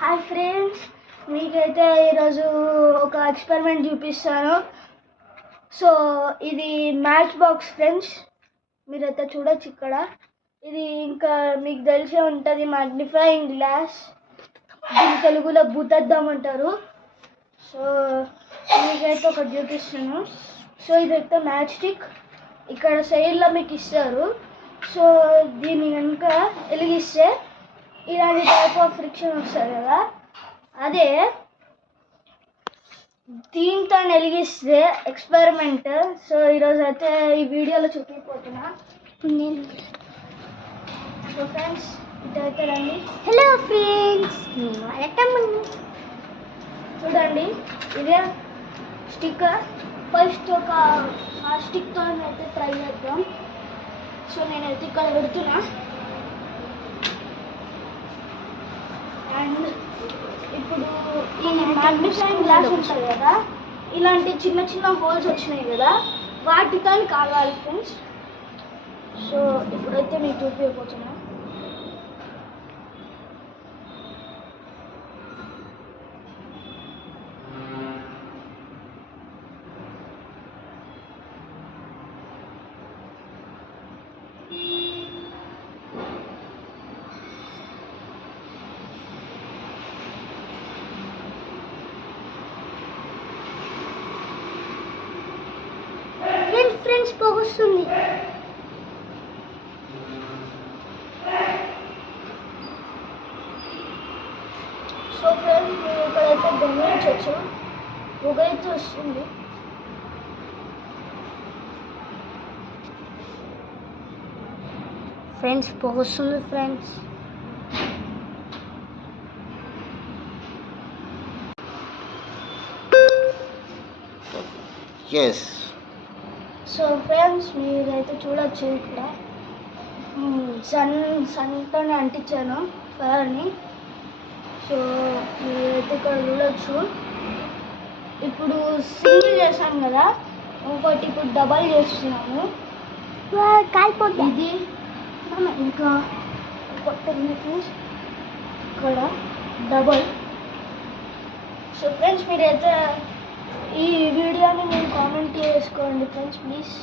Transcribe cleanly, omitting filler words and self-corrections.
Hi friends, మీకైతే ఈరోజు ఒక ఎక్స్పెరిమెంట్ చూపిస్తాను. సో ఇది మ్యాచ్ బాక్స్ ఫ్రెండ్స్, మీరైతే చూడొచ్చు ఇక్కడ. ఇది ఇంకా మీకు తెలిసే ఉంటుంది, మ్యాగ్నిఫైయింగ్ గ్లాస్. దీని తెలుగులో భూతద్దం అంటారు. సో మీకైతే ఒకటి చూపిస్తాను. సో ఇదైతే మ్యాచ్ స్టిక్, ఇక్కడ సైడ్లో మీకు ఇస్తారు. సో దీన్ని కనుక వెలిగిస్తే ఇలాంటి టైప్ ఆఫ్ ఫ్రిక్షన్ వస్తుంది కదా, అదే దీంతో వెలిగిస్తే ఎక్స్పెరిమెంట్. సో ఈరోజు అయితే ఈ వీడియోలో చూపిపోతున్నా. సో ఫ్రెండ్స్ ఇదైతే రండి. హలో ఫ్రెండ్స్, చూడండి, ఇదే స్టిక్కర్. ఫస్ట్ ఆ స్టిక్తో అయితే ట్రై చేద్దాం. సో నేనైతే ఇక్కడ పెడుతున్నా. అండ్ ఇప్పుడు ఈ మ్యాగ్నిఫైయింగ్ గ్లాస్ ఉంటుంది కదా, ఇలాంటి చిన్న చిన్న హోల్స్ వచ్చినాయి కదా, వాటితో కావాలి ఫ్రెండ్స్. సో ఇప్పుడైతే మీకు చూపించబోతున్నా. ఫ్రెండ్స్ పోగొస్తుంది. సో ఫ్రెండ్స్ మీరు ఇక్కడైతే గమనించవచ్చు, పొగ అయితే వస్తుంది. ఫ్రెండ్స్ పోగొస్తుంది ఫ్రెండ్స్. Yes. సో ఫ్రెండ్స్ మీరైతే చూడొచ్చు, ఇక్కడ సన్తో అంటించాను ఫైర్ని. సో మీరైతే ఇక్కడ చూడొచ్చు. ఇప్పుడు సింగిల్ చేశాను కదా, ఇంకోటి ఇప్పుడు డబల్ చేస్తున్నాను. కాలిపోతుంది. ఇది ఇంకా ఇక్కడ డబల్. సో ఫ్రెండ్స్ మీరైతే ఈ వీడియోని మీరు కామెంట్ చేసుకోండి ఫ్రెండ్స్ ప్లీజ్.